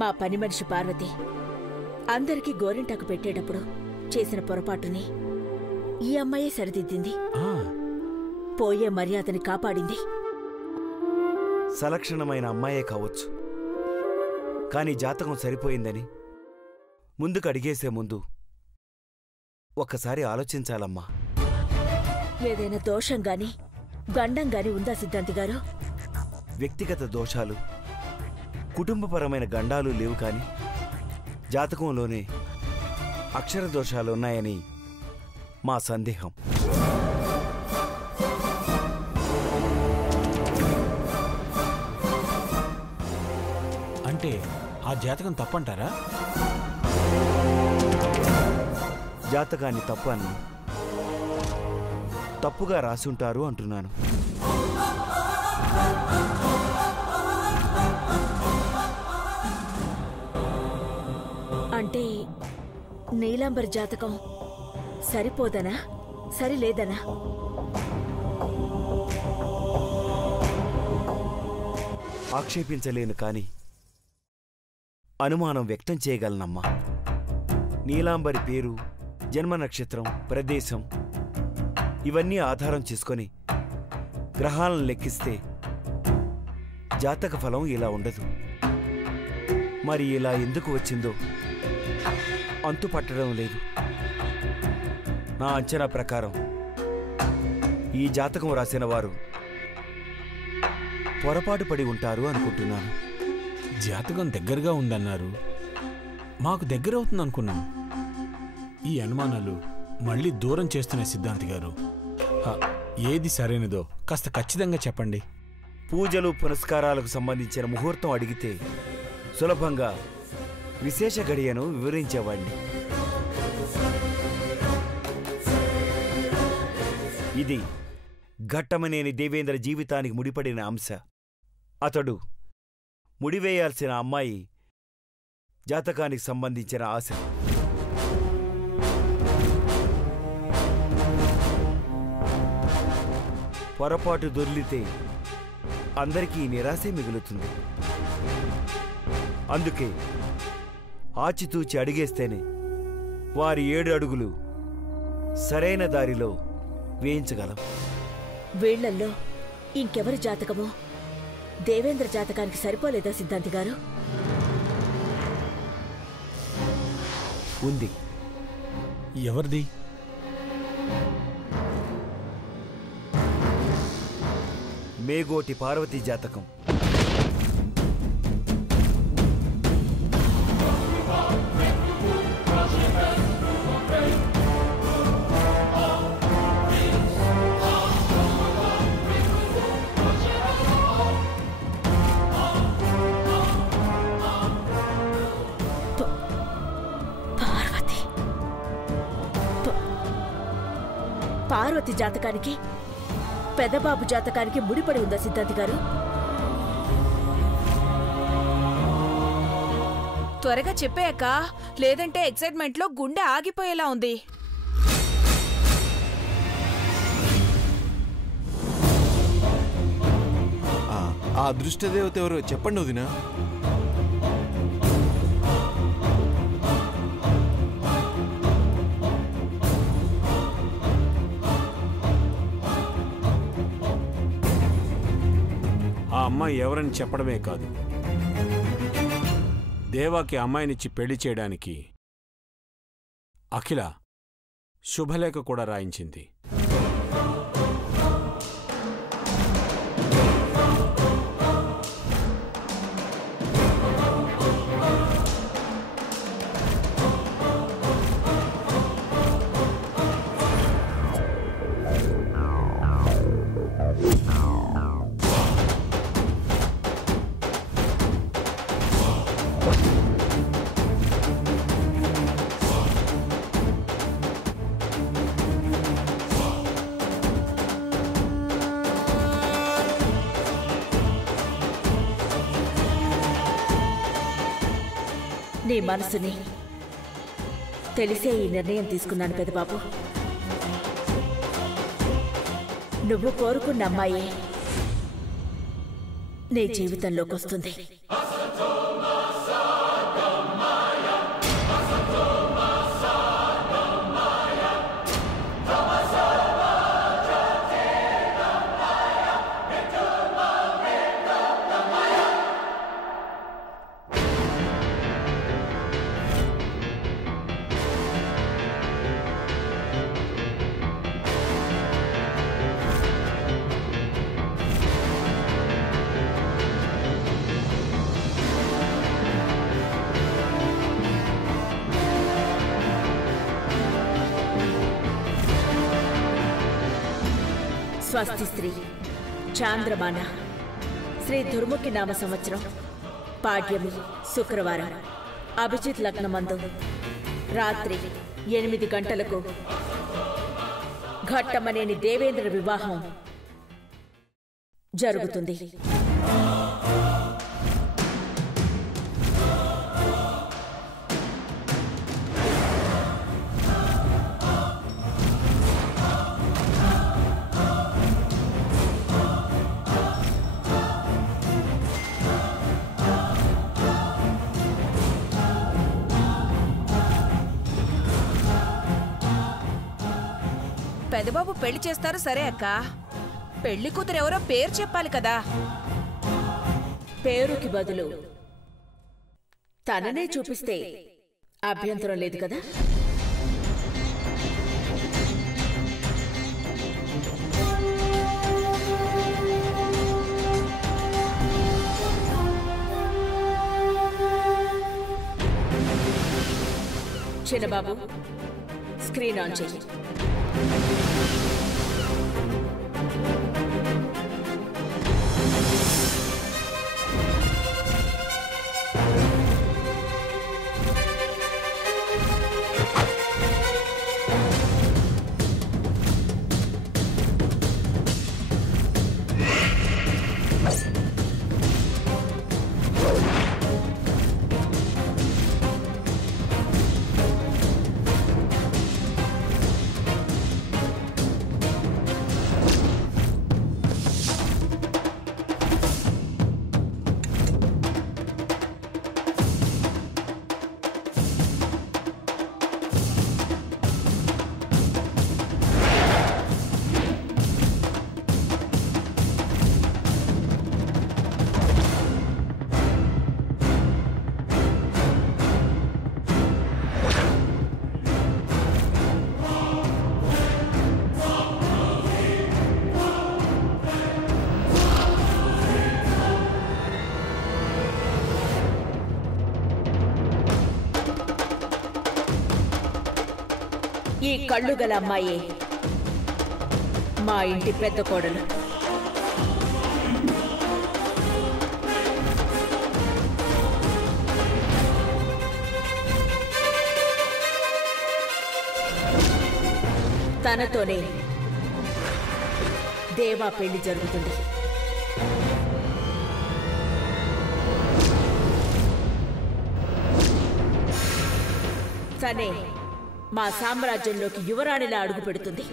మా పని మనిషి పార్వతి అందరికీ గోరింటాకు పెట్టేటప్పుడు చేసిన పొరపాటుని ఈ అమ్మాయే సరిదిద్దింది. పోయే మర్యాదని కాపాడింది. సలక్షణమైన అమ్మాయే కావచ్చు, కాని జాతకం సరిపోయిందని ముందుకు అడిగేసే ముందు ఒక్కసారి ఆలోచించాలమ్మా. ఏదైనా దోషం గాని గండం గాని ఉందా సిద్ధాంతి గారు? వ్యక్తిగత దోషాలు, కుటుంబపరమైన గండాలు లేవు, కాని జాతకంలోనే అక్షర దోషాలున్నాయని మా సందేహం. అంటే ఆ జాతకం తప్పంటారా? జాతకాన్ని తప్పు అని తప్పుగా రాసుంటారు అంటున్నాను. అంటే నీలాంబర్ జాతకం సరిపోదనా, సరిలేదనా? ఆక్షేపించలేను, కాని అనుమానం వ్యక్తం చేయగలనమ్మా. నీలాంబరి పేరు, జన్మ నక్షత్రం, ప్రదేశం ఇవన్నీ ఆధారం చేసుకొని గ్రహాలను లెక్కిస్తే జాతక ఫలం ఇలా ఉండదు. మరి ఇలా ఎందుకు వచ్చిందో అంతు పట్టడం లేదు. నా అంచనా ప్రకారం ఈ జాతకం రాసిన వారు పొరపాటు పడి ఉంటారు అనుకుంటున్నాను. జాతకం దగ్గరగా ఉందన్నారు, మాకు దగ్గర అవుతుందనుకున్నాం. ఈ అనుమానాలు మళ్ళీ దూరం చేస్తున్న సిద్ధాంతి గారు, ఏది సరైనదో కాస్త ఖచ్చితంగా చెప్పండి. పూజలు పునస్కారాలకు సంబంధించిన ముహూర్తం అడిగితే సులభంగా విశేష గడియను వివరించేవాడిని. ఇది ఘట్టమనేని దేవేంద్ర జీవితానికి ముడిపడిన అంశ. అతడు ముడివేయాల్సిన అమ్మాయి జాతకానికి సంబంధించిన ఆశ. పొరపాటు దొర్లితే అందరికీ నిరాశే మిగులుతుంది. అందుకే ఆచితూచి అడిగేస్తేనే వారి 7 అడుగులు సరైన దారిలో వేయించగలం. వీళ్లల్లో ఇంకెవరి జాతకమో దేవేంద్ర జాతకానికి సరిపోలేదా సిద్ధాంతి గారు? ఉంది. ఎవరిది? మేగోటి పార్వతీ జాతకం. పార్వతి జాతకానికి పెదబాబు జాతకానికి ముడిపడి ఉందా సిద్ధాంతి గారు? త్వరగా చెప్పాక, లేదంటే ఎక్సైట్మెంట్ లో గుండె ఆగిపోయేలా ఉంది. ఆ అదృష్టదేవత ఎవరో చెప్పండి వదినా. ఆ అమ్మాయి ఎవరని చెప్పడమే కాదు, దేవాకి అమ్మాయినిచ్చి పెళ్లి చేయడానికి అఖిల శుభలేఖ కూడా రాయించింది. నీ మనసుని తెలిసే ఈ నిర్ణయం తీసుకున్నాను పెదబాబు. నువ్వు కోరుకున్న అమ్మాయి నీ జీవితంలోకి వస్తుంది. స్వస్తి శ్రీ చాంద్రమాన శ్రీ దుర్ముఖి నామ సంవత్సరం పాడ్యమి శుక్రవారం అభిజిత్ లగ్నమందు రాత్రి 8 గంటలకు ఘట్టమనేని దేవేంద్ర వివాహం జరుగుతుంది. పెదబాబు పెళ్లి చేస్తారు సరే అక్క, పెళ్లి కూతురు ఎవరో పేరు చెప్పాలి కదా. పేరుకి బదులు తననే చూపిస్తే అభ్యంతరం లేదు కదా. చిన్నబాబు స్క్రీన్ ఆన్ చెయ్యి. ఈ కళ్ళు గల అమ్మాయే మా ఇంటి పెద్ద కోడలు. తనతోనే దేవా పెళ్లి జరుగుతుంది. తనే మా సామ్రాజ్యంలోకి యువరాణిలా అడుగు పెడుతుంది.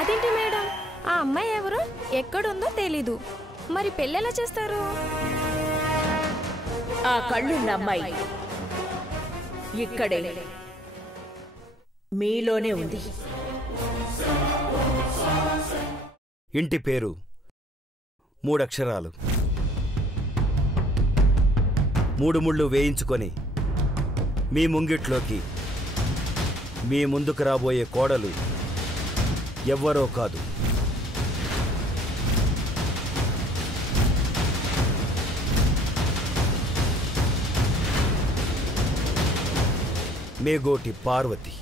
అదేంటి మేడం, ఆ అమ్మాయి ఎవరు, ఎక్కడుందో తెలీదు, మరి పెళ్ళెలా చేస్తారు? ఆ కళ్ళున్న అమ్మాయి ఇక్కడే మీలోనే ఉంది. ఇంటి పేరు 3 అక్షరాలు, 3 ముళ్ళు వేయించుకొని మీ ముంగిట్లోకి మీ ముందుకు రాబోయే కోడలు ఎవ్వరో కాదు, మేగోటి పార్వతి.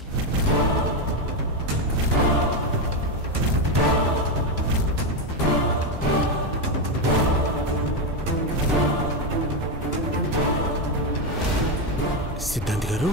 సిద్ధాంతి గారు,